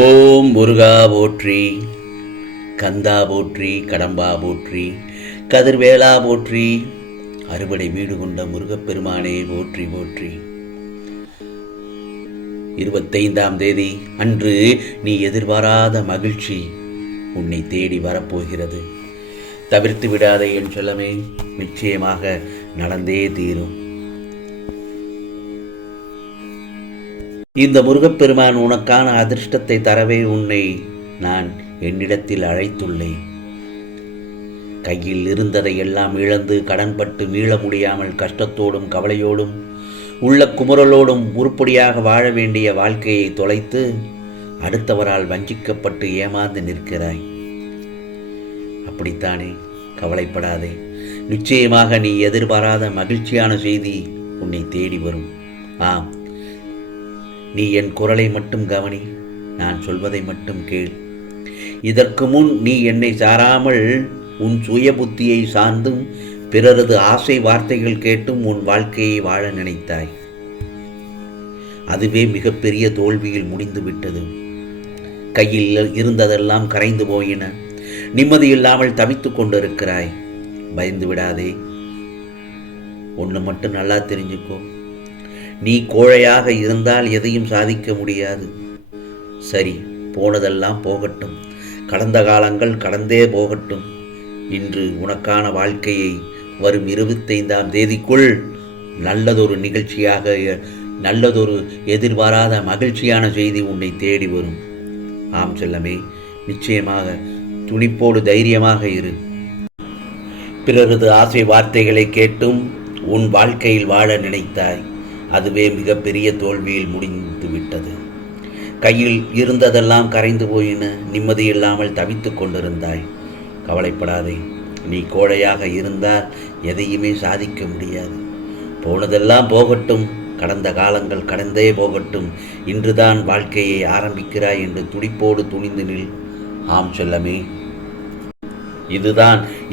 ஓம் முருகா போற்றி, கந்தா போற்றி, கடம்பா போற்றி, கதிர்வேலா போற்றி, அறுபடை வீடு கொண்ட முருகப்பெருமானே போற்றி போற்றி. 25ஆம் தேதி அன்று நீ எதிர்பாராத மகிழ்ச்சி உன்னை தேடி வரப்போகிறது. தவிர்த்து விடாதே என் செல்லமே, நிச்சயமாக நடந்தே தீரும். இந்த முருகப்பெருமான் உனக்கான அதிர்ஷ்டத்தை தரவே உன்னை நான் என்னிடத்தில் அழைத்துள்ளேன். கையில் இருந்ததை எல்லாம் இழந்து கடன்பட்டு மீள முடியாமல் கஷ்டத்தோடும் கவலையோடும் உள்ள குமுறலோடும் உருப்படியாக வாழ வேண்டிய வாழ்க்கையை தொலைத்து அடுத்தவரால் வஞ்சிக்கப்பட்டு ஏமாந்து நிற்கிறாய். அப்படித்தானே? கவலைப்படாதே, நிச்சயமாக நீ எதிர்பாராத மகிழ்ச்சியான செய்தி உன்னை தேடி வரும். ஆம், நீ என் குரலை மட்டும் கவனி, நான் சொல்வதை மட்டும் கேள். இதற்கு முன் நீ என்னை சாராமல் உன் சுய புத்தியை சார்ந்தும் பிறரது ஆசை வார்த்தைகள் கேட்டும் உன் வாழ்க்கையை வாழ நினைத்தாய். அதுவே மிகப்பெரிய தோல்வியில் முடிந்து விட்டது. கையில் இருந்ததெல்லாம் கரைந்து போயின. நிம்மதியில்லாமல் தவித்துக் கொண்டிருக்கிறாய். பயந்து விடாதே. ஒன்று மட்டும் நல்லா தெரிஞ்சுக்கோ, நீ கோழையாக இருந்தால் எதையும் சாதிக்க முடியாது. சரி, போனதெல்லாம் போகட்டும். கடந்த காலங்கள் கடந்தே போகட்டும். இன்று உனக்கான வாழ்க்கையை வரும் 25ஆம் தேதிக்குள் நல்லதொரு நிகழ்ச்சியாக, நல்லதொரு எதிர்பாராத மகிழ்ச்சியான செய்தி உன்னை தேடி வரும். ஆம் செல்லமே, நிச்சயமாக துணிப்போடு தைரியமாக இரு. பிறரது ஆசை வார்த்தைகளை கேட்டும் உன் வாழ்க்கையில் வாழ நினைத்தாய். அதுவே மிகப்பெரிய தோல்வியில் முடிந்து விட்டது. கையில் இருந்ததெல்லாம் கரைந்து போயின. நிம்மதி இல்லாமல் தவித்து கொண்டிருந்தாய். கவலைப்படாதே. நீ கோழையாக இருந்தால் எதையுமே சாதிக்க முடியாது. போனதெல்லாம் போகட்டும். கடந்த காலங்கள் கடந்தே போகட்டும். இன்றுதான் வாழ்க்கையை ஆரம்பிக்கிறாய் என்று துடிப்போடு துணிந்து நில். ஆம் செல்லமே,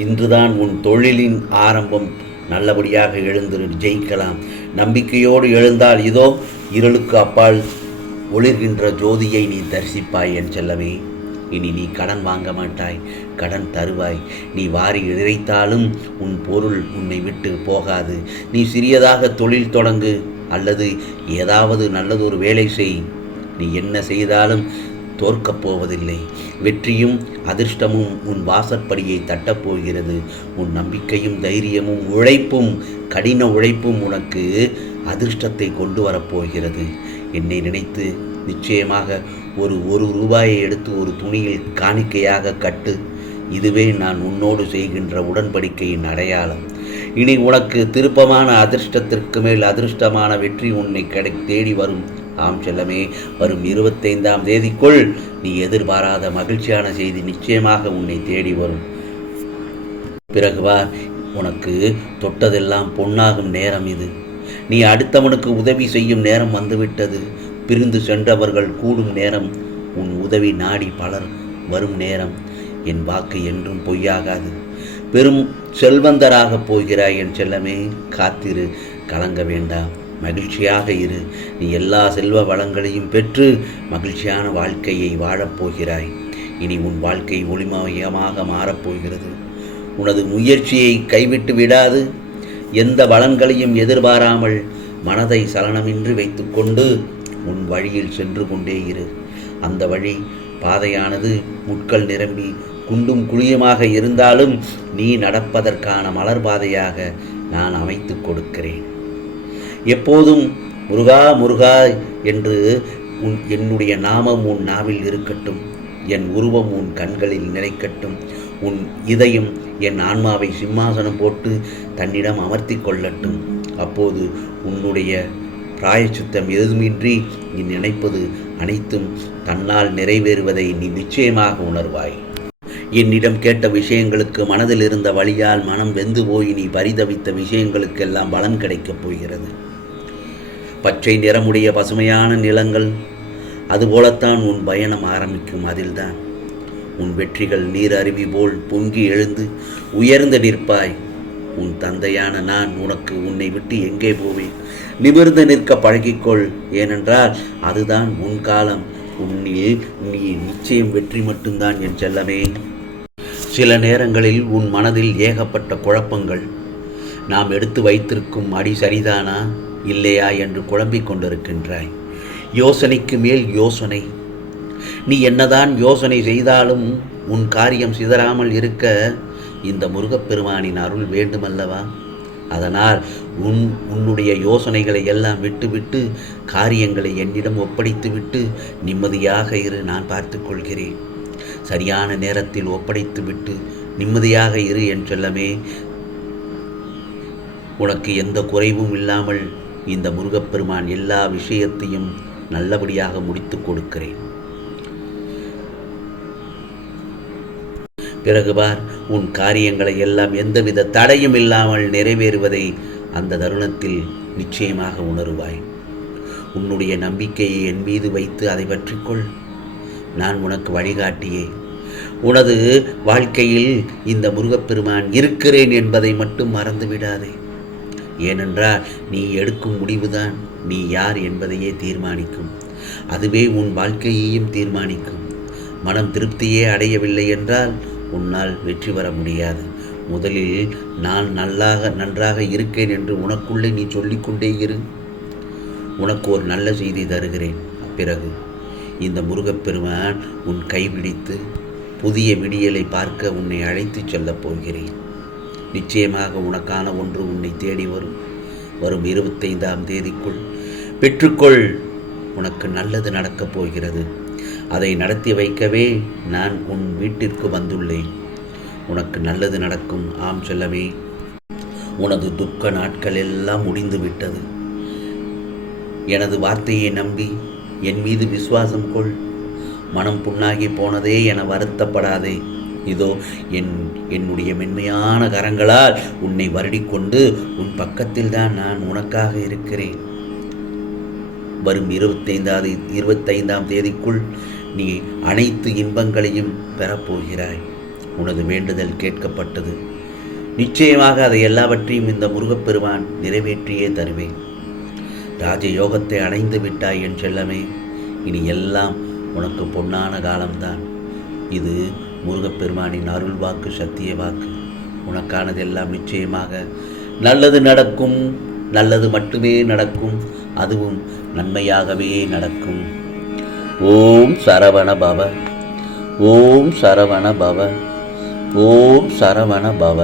இன்றுதான் உன் தொழிலின் ஆரம்பம். நல்லபடியாக எழுந்து ஜெயிக்கலாம். நம்பிக்கையோடு எழுந்தால் இதோ இருளுக்கு அப்பால் ஒளிர்கின்ற ஜோதியை நீ தரிசிப்பாய் என் செல்லமே. இனி நீ கடன் வாங்க மாட்டாய், கடன் தருவாய். நீ வாரி இறைத்தாலும் உன் பொருள் உன்னை விட்டு போகாது. நீ சிறியதாக தொழில் தொடங்கு அல்லது ஏதாவது நல்லதொரு வேலை செய். நீ என்ன செய்தாலும் தோற்கப் போவதில்லை. வெற்றியும் அதிர்ஷ்டமும் உன் வாசற்படியை தட்டப்போகிறது. உன் நம்பிக்கையும் தைரியமும் உழைப்பும், கடின உழைப்பும் உனக்கு அதிர்ஷ்டத்தை கொண்டு வரப்போகிறது. என்னை நினைத்து நிச்சயமாக ஒரு ரூபாயை எடுத்து ஒரு துணியில் காணிக்கையாக கட்டு. இதுவே நான் உன்னோடு செய்கின்ற உடன்படிக்கையின் அடையாளம். இனி உனக்கு திருப்பமான அதிர்ஷ்டத்திற்கு மேல் அதிர்ஷ்டமான வெற்றி உன்னை தேடி வரும். ஆம் செல்லமே, வரும் 25ஆம் தேதிக்குள் நீ எதிர்பாராத மகிழ்ச்சியான செய்தி நிச்சயமாக உன்னை தேடி வரும். பிறகுவா, உனக்கு தொட்டதெல்லாம் பொன்னாகும் நேரம் இது. நீ அடுத்தவனுக்கு உதவி செய்யும் நேரம் வந்துவிட்டது. பிரிந்து சென்றவர்கள் கூடும் நேரம். உன் உதவி நாடி பலர் வரும் நேரம். என் வாக்கு என்றும் பொய்யாகாது. பெரும் செல்வந்தராக போகிறாய் என் செல்லமே. காத்திரு, கலங்க வேண்டாம். மகிழ்ச்சியாக இரு. நீ எல்லா செல்வ வளங்களையும் பெற்று மகிழ்ச்சியான வாழ்க்கையை வாழப்போகிறாய். இனி உன் வாழ்க்கை ஒளிமயமாக மாறப்போகிறது. உனது முயற்சியை கைவிட்டு விடாது. எந்த வளங்களையும் எதிர்பாராமல் மனதை சலனமின்றி வைத்துக்கொண்டு உன் வழியில் சென்று கொண்டே இரு. அந்த வழி பாதையானது முட்கள் நிரம்பி குண்டும் குழியுமாக இருந்தாலும் நீ நடப்பதற்கான மலர் பாதையாக நான் அமைத்து கொடுக்கிறேன். எப்போதும் முருகா முருகா என்று என்னுடைய நாமம் உன் நாவில் இருக்கட்டும். என் உருவம் உன் கண்களில் நிலைக்கட்டும். உன் இதயம் என் ஆன்மாவை சிம்மாசனம் போட்டு தன்னிடம் அமர்த்தி கொள்ளட்டும். அப்போது உன்னுடைய பிராயச்சித்தம் எதுவுமின்றி நீ நினைப்பது அனைத்தும் தன்னால் நிறைவேறுவதை நீ நிச்சயமாக உணர்வாய். என்னிடம் கேட்ட விஷயங்களுக்கு மனதில் இருந்த வழியால் மனம் வெந்து போய் நீ பரிதவித்த விஷயங்களுக்கெல்லாம் பலன் கிடைக்கப் போகிறது. பச்சை நிறமுடைய பசுமையான நிலங்கள், அதுபோலத்தான் உன் பயணம் ஆரம்பிக்கும். அதில்தான் உன் வெற்றிகள் நீர் அருவி போல் பொங்கி எழுந்து உயர்ந்து நிற்பாய். உன் தந்தையான நான் உன்னை விட்டு எங்கே போவேன்? நிமிர்ந்து நிற்க பழகிக்கொள். ஏனென்றால் அதுதான் உன் காலம். உன்னில் நீ நிச்சயம் வெற்றி மட்டும்தான் என் செல்லமே. சில நேரங்களில் உன் மனதில் ஏகப்பட்ட குழப்பங்கள். நாம் எடுத்து வைத்திருக்கும் அடி சரிதானா இல்லையா என்று குழம்பிக் கொண்டிருக்கின்றாய். யோசனைக்கு மேல் யோசனை. நீ என்னதான் யோசனை செய்தாலும் உன் காரியம் சிதறாமல் இருக்க இந்த முருகப்பெருமானின் அருள் வேண்டுமல்லவா? அதனால் உன்னுடைய யோசனைகளை எல்லாம் விட்டுவிட்டு காரியங்களை என்னிடம் ஒப்படைத்துவிட்டு நிம்மதியாக இரு. நான் பார்த்து கொள்கிறேன். சரியான நேரத்தில் ஒப்படைத்துவிட்டு நிம்மதியாக இரு என் செல்லமே. உனக்கு எந்த குறைவும் இல்லாமல் இந்த முருகப்பெருமான் எல்லா விஷயத்தையும் நல்லபடியாக முடித்து கொடுக்கிறேன். பிறகு பார், உன் காரியங்களை எல்லாம் எந்தவித தடையும் இல்லாமல் நிறைவேறுவதை அந்த தருணத்தில் நிச்சயமாக உணருவாய். உன்னுடைய நம்பிக்கையை என் மீது வைத்து அதை பற்றிக்கொள். நான் உனக்கு வழிகாட்டியே. உனது வாழ்க்கையில் இந்த முருகப்பெருமான் இருக்கிறேன் என்பதை மட்டும் மறந்துவிடாதே. ஏனென்றால் நீ எடுக்கும் முடிவுதான் நீ யார் என்பதையே தீர்மானிக்கும். அதுவே உன் வாழ்க்கையையும் தீர்மானிக்கும். மனம் திருப்தியே அடையவில்லை என்றால் உன்னால் வெற்றி பெற முடியாது. முதலில் நான் நன்றாக இருக்கேன் என்று உனக்குள்ளே நீ சொல்லிக்கொண்டே இரு. உனக்கு ஒரு நல்ல செய்தி தருகிறேன். பிறகு இந்த முருகப்பெருமான் உன் கைபிடித்து புதிய விடியலை பார்க்க உன்னை அழைத்து செல்லப் போகிறேன். நிச்சயமாக உனக்கான ஒன்று உன்னை தேடி வரும். 25ஆம் தேதிக்குள் பெற்றுக்கொள். உனக்கு நல்லது நடக்கப் போகிறது. அதை நடத்தி வைக்கவே நான் உன் வீட்டிற்கு வந்துள்ளேன். உனக்கு நல்லது நடக்கும். ஆம் செல்லமே. உனது துக்க நாட்கள் எல்லாம் முடிந்து விட்டது. எனது வார்த்தையை நம்பி என் மீது விசுவாசம் கொள். மனம் புண்ணாகி போனதே என வருத்தப்படாதே. இதோ என்னுடைய மென்மையான கரங்களால் உன்னை வருடிக்கொண்டு உன் பக்கத்தில் தான் நான் உனக்காக இருக்கிறேன். வரும் 25ஆம் தேதிக்குள் நீ அனைத்து இன்பங்களையும் பெறப்போகிறாய். உனது வேண்டுதல் கேட்கப்பட்டது. நிச்சயமாக அதை எல்லாவற்றையும் இந்த முருகப்பெருமான் நிறைவேற்றியே தருவேன். ராஜயோகத்தை அடைந்து விட்டாய் என் செல்லமே. இனி எல்லாம் உனக்கு பொன்னான காலம்தான். இது முருகப்பெருமானின் அருள் வாக்கு, சத்திய வாக்கு. உனக்கானதெல்லாம் நிச்சயமாக நல்லது நடக்கும். நல்லது மட்டுமே நடக்கும். அதுவும் நன்மையாகவே நடக்கும். ஓம் சரவண பவ. ஓம் சரவண பவ. ஓம் சரவண பவ.